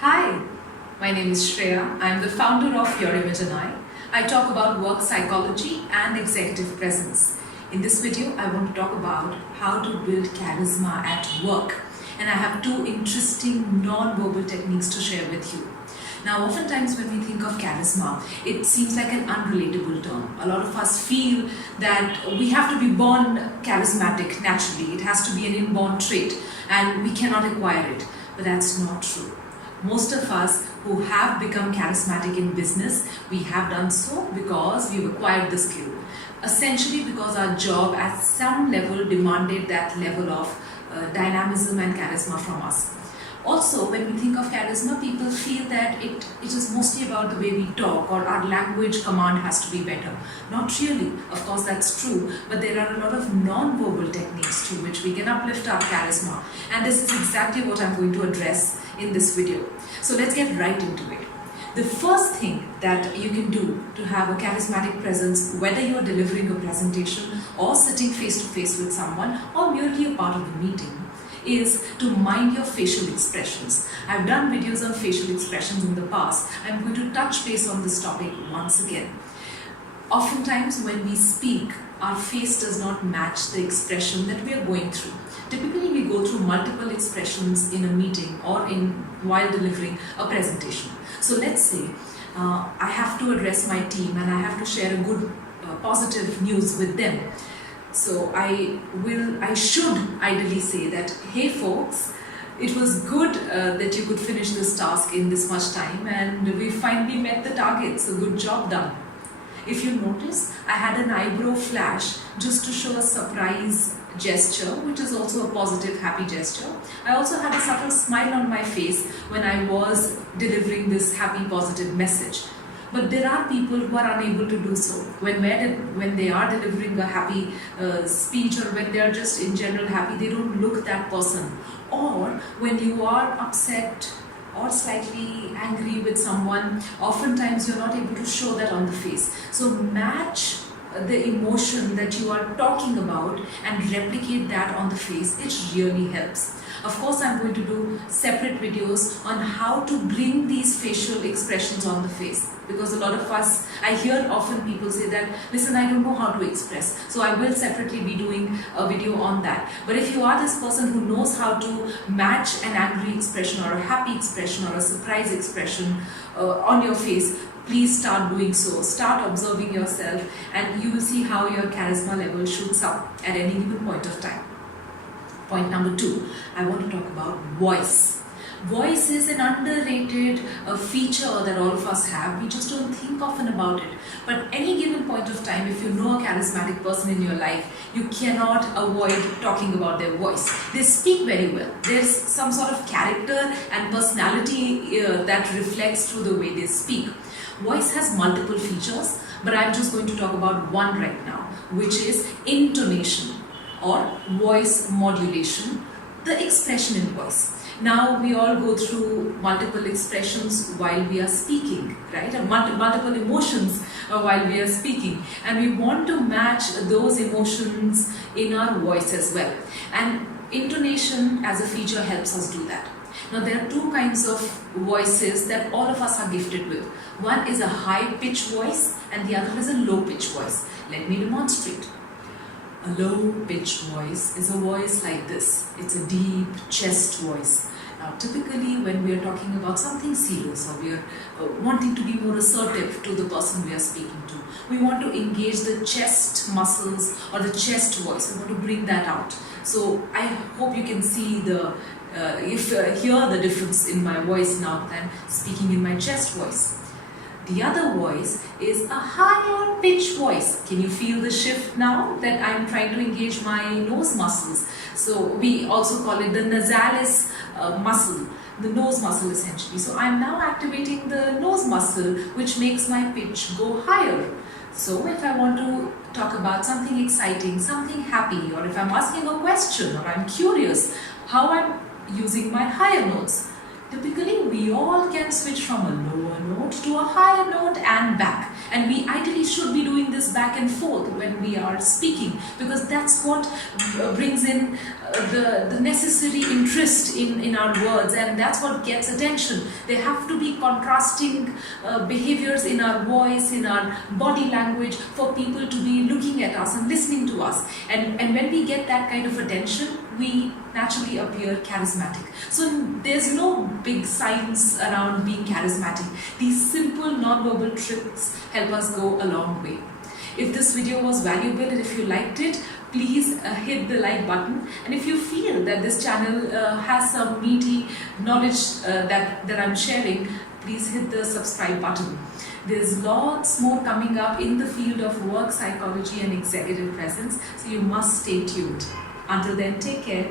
Hi, my name is Shreya. I am the founder of Your Image and I talk about work psychology and executive presence. In this video, I want to talk about how to build charisma at work. And I have two interesting non-verbal techniques to share with you. Now, oftentimes when we think of charisma, it seems like an unrelatable term. A lot of us feel that we have to be born charismatic naturally. It has to be an inborn trait and we cannot acquire it. But that's not true. Most of us who have become charismatic in business, we have done so because we've acquired the skill. Essentially because our job at some level demanded that level of dynamism and charisma from us. Also, when we think of charisma, people feel that it is mostly about the way we talk or our language command has to be better. Not really. Of course, that's true. But there are a lot of non-verbal techniques through which we can uplift our charisma. And this is exactly what I'm going to address in this video. So let's get right into it. The first thing that you can do to have a charismatic presence, whether you are delivering a presentation or sitting face to face with someone or merely a part of the meeting, is to mind your facial expressions. I've done videos on facial expressions in the past. I'm going to touch base on this topic once again. Oftentimes when we speak, our face does not match the expression that we are going through. Typically we go through multiple expressions in a meeting or while delivering a presentation. So let's say I have to address my team and I have to share a good positive news with them. So I should ideally say that, hey folks, it was good that you could finish this task in this much time and we finally met the target, so good job done. If you notice, I had an eyebrow flash just to show a surprise gesture, which is also a positive, happy gesture. I also had a subtle smile on my face when I was delivering this happy, positive message. But there are people who are unable to do so. When they are delivering a happy speech or when they are just in general happy, they don't look that person. Or when you are upset or slightly angry with someone, oftentimes you're not able to show that on the face. So match the emotion that you are talking about and replicate that on the face. It really helps. Of course, I'm going to do separate videos on how to bring these facial expressions on the face. Because a lot of us, I hear often people say that, listen, I don't know how to express. So I will separately be doing a video on that. But if you are this person who knows how to match an angry expression or a happy expression or a surprise expression on your face, please start doing so. Start observing yourself and you will see how your charisma level shoots up at any given point of time. Point number 2, I want to talk about voice. Voice is an underrated feature that all of us have. We just don't think often about it. But any given point of time, if you know a charismatic person in your life, you cannot avoid talking about their voice. They speak very well. There's some sort of character and personality that reflects through the way they speak. Voice has multiple features, but I'm just going to talk about one right now, which is intonation or voice modulation, the expression in voice. Now we all go through multiple expressions while we are speaking, right? Multiple emotions while we are speaking, and we want to match those emotions in our voice as well. And intonation as a feature helps us do that. Now there are two kinds of voices that all of us are gifted with. One is a high-pitched voice and the other is a low-pitched voice. Let me demonstrate. A low-pitched voice is a voice like this. It's a deep chest voice. Now typically when we are talking about something serious or we are wanting to be more assertive to the person we are speaking to, we want to engage the chest muscles or the chest voice. We want to bring that out. So I hope you can see hear the difference in my voice now that I'm speaking in my chest voice. The other voice is a higher pitch voice. Can you feel the shift now that I'm trying to engage my nose muscles? So we also call it the nasalis muscle, the nose muscle essentially. So I'm now activating the nose muscle, which makes my pitch go higher. So if I want to talk about something exciting, something happy, or if I'm asking a question or I'm curious how I'm using my higher notes. Typically, we all can switch from a lower note to a higher note and back. And we ideally should be doing this back and forth when we are speaking, because that's what brings in the necessary interest in our words, and that's what gets attention. There have to be contrasting behaviors in our voice, in our body language, for people to be looking at us and listening to us. And when we get that kind of attention, we naturally appear charismatic. So there's no big science around being charismatic. These simple non-verbal tricks help us go a long way. If this video was valuable and if you liked it, please hit the like button. And if you feel that this channel has some meaty knowledge that I'm sharing, please hit the subscribe button. There's lots more coming up in the field of work psychology and executive presence, so you must stay tuned. Until then, take care.